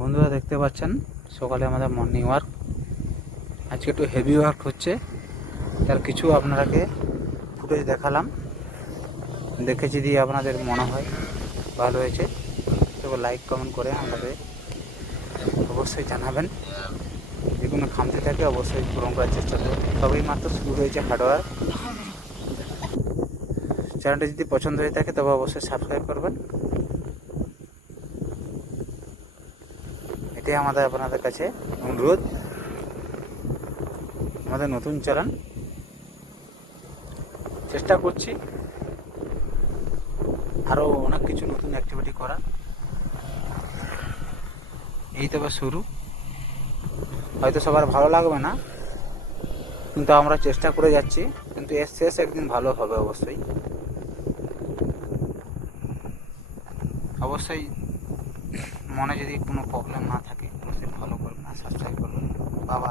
বন্ধুরা দেখতে পাচ্ছেন সকালে আমাদের মর্নিং ওয়ার্ক। আজকে একটু হেভি ওয়ার্ক হচ্ছে, তার কিছু আপনারাকে ফুটেজ দেখালাম। দেখে যদি আপনাদের মনে হয় ভালো হয়েছে তবে লাইক কমেন্ট করে আমাদের অবশ্যই জানাবেন। যে কোনো খামতি থাকে অবশ্যই পূরণ করার চেষ্টা করবেন। সবই মাত্র শুরু হয়েছে হার্ডওয়ার্ক। চ্যানেলটা যদি পছন্দ হয়ে থাকে তবে অবশ্যই সাবস্ক্রাইব করবেন। এটাই আমাদের আপনাদের কাছে অনুরোধ। আমাদের নতুন চ্যানেল, চেষ্টা করছি আরও অনেক কিছু নতুন অ্যাক্টিভিটি করার। এই তবে শুরু, হয়তো সবার ভালো লাগবে না, কিন্তু আমরা চেষ্টা করে যাচ্ছি। কিন্তু এর শেষ একদিন ভালো হবে অবশ্যই। অবশ্যই মনে যদি কোনো প্রবলেম না থাকে অবশ্যই ফলো করবেন আর সাবস্ক্রাইব করবেন। বাবা।